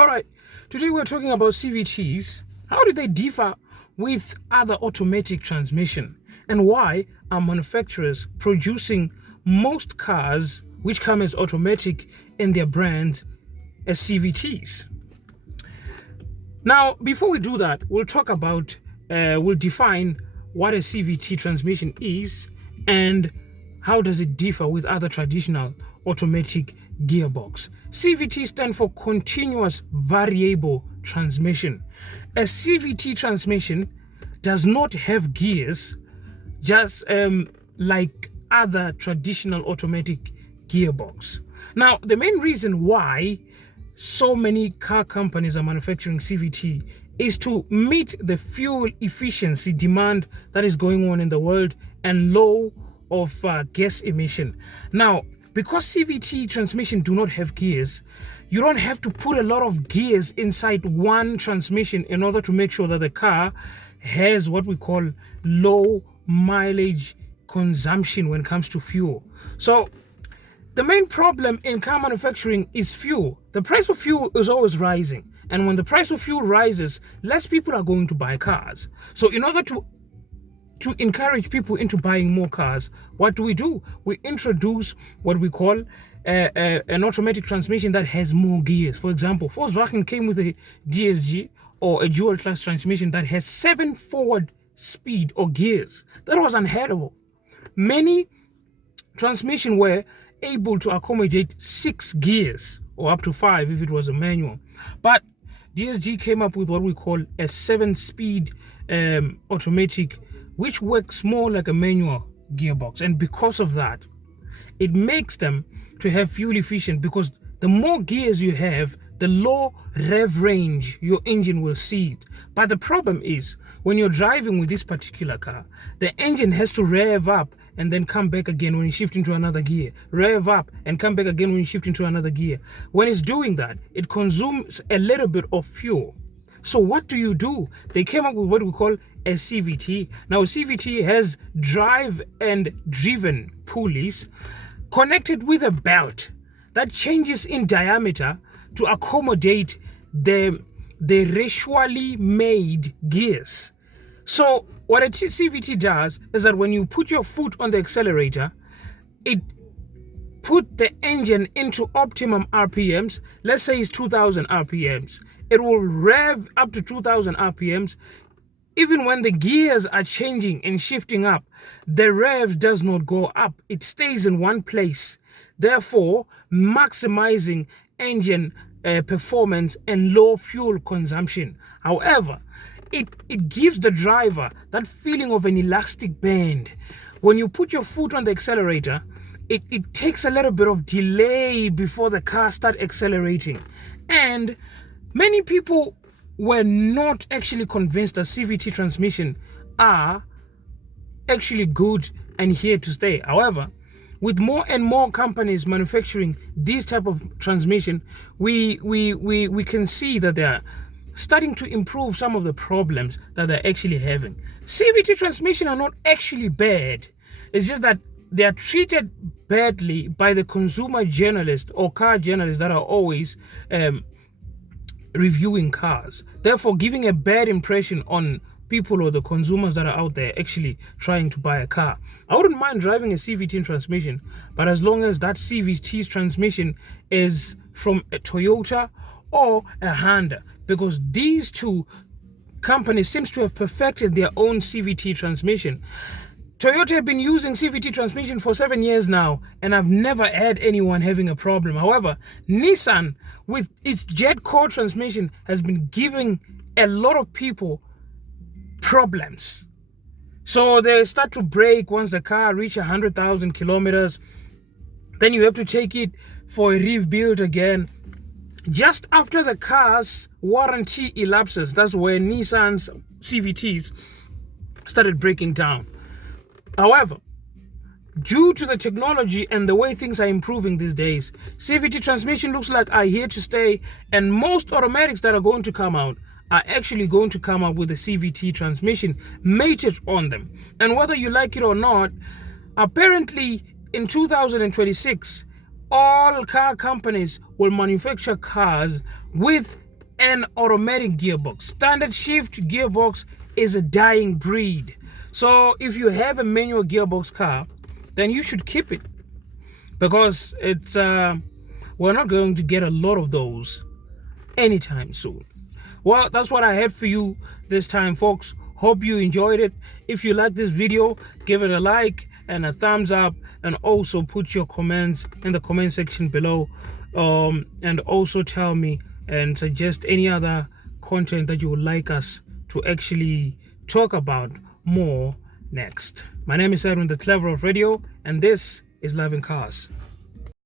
All right, today we're talking about CVTs. How do they differ with other automatic transmission? And why are manufacturers producing most cars which come as automatic in their brands as CVTs? Now, before we do that, we'll define what a CVT transmission is and how does it differ with other traditional automatic gearbox. CVT stands for continuous variable transmission. A CVT transmission does not have gears, just like other traditional automatic gearbox. Now, the main reason why so many car companies are manufacturing CVT is to meet the fuel efficiency demand that is going on in the world and low of gas emission. Now, because CVT transmission do not have gears, you don't have to put a lot of gears inside one transmission in order to make sure that the car has what we call low mileage consumption when it comes to fuel. So the main problem in car manufacturing is fuel. The price of fuel is always rising. And when the price of fuel rises, less people are going to buy cars. So in order to encourage people into buying more cars, what do? We introduce what we call an automatic transmission that has more gears. For example, Volkswagen came with a DSG or a dual clutch transmission that has 7 forward speed or gears. That was unheard of. Many transmission were able to accommodate 6 gears or up to 5 if it was a manual. But DSG came up with what we call a 7-speed automatic, which works more like a manual gearbox. And because of that, it makes them to have fuel efficient, because the more gears you have, the low rev range your engine will see. But the problem is, when you're driving with this particular car, the engine has to rev up and then come back again when you shift into another gear. Rev up and come back again when you shift into another gear. When it's doing that, it consumes a little bit of fuel. So what do? They came up with what we call a CVT. Now, a CVT has drive and driven pulleys connected with a belt that changes in diameter to accommodate the racially made gears. So what a CVT does is that when you put your foot on the accelerator, it put the engine into optimum RPMs. Let's say it's 2000 RPMs. It will rev up to 2000 RPMs. Even when the gears are changing and shifting up, the rev does not go up. It stays in one place, therefore maximizing engine performance and low fuel consumption. However, it gives the driver that feeling of an elastic band. When you put your foot on the accelerator, it takes a little bit of delay before the car starts accelerating. And many people were not actually convinced that CVT transmission are actually good and here to stay. However, with more and more companies manufacturing this type of transmission, we can see that they are starting to improve some of the problems that they're actually having. CVT transmission are not actually bad. It's just that they are treated badly by the consumer journalists or car journalists that are always reviewing cars, therefore giving a bad impression on people or the consumers that are out there actually trying to buy a car. I wouldn't mind driving a CVT transmission, but as long as that CVT transmission is from a Toyota or a Honda, because these two companies seems to have perfected their own CVT transmission. Toyota have been using CVT transmission for 7 years now, and I've never had anyone having a problem. However, Nissan, with its jet core transmission, has been giving a lot of people problems. So they start to break once the car reaches 100,000 kilometers. Then you have to take it for a rebuild again. Just after the car's warranty elapses, that's where Nissan's CVTs started breaking down. However, due to the technology and the way things are improving these days, CVT transmission looks like are here to stay, and most automatics that are going to come out are actually going to come out with a CVT transmission mated on them. And whether you like it or not, apparently in 2026, all car companies will manufacture cars with an automatic gearbox. Standard shift gearbox is a dying breed. So if you have a manual gearbox car, then you should keep it, because it's we're not going to get a lot of those anytime soon. Well, that's what I had for you this time, folks. Hope you enjoyed it. If you like this video, give it a like and a thumbs up, and also put your comments in the comment section below, and also tell me and suggest any other content that you would like us to actually talk about more next. My name is Edwin, the Clever of Radio, and this is Loving Cars.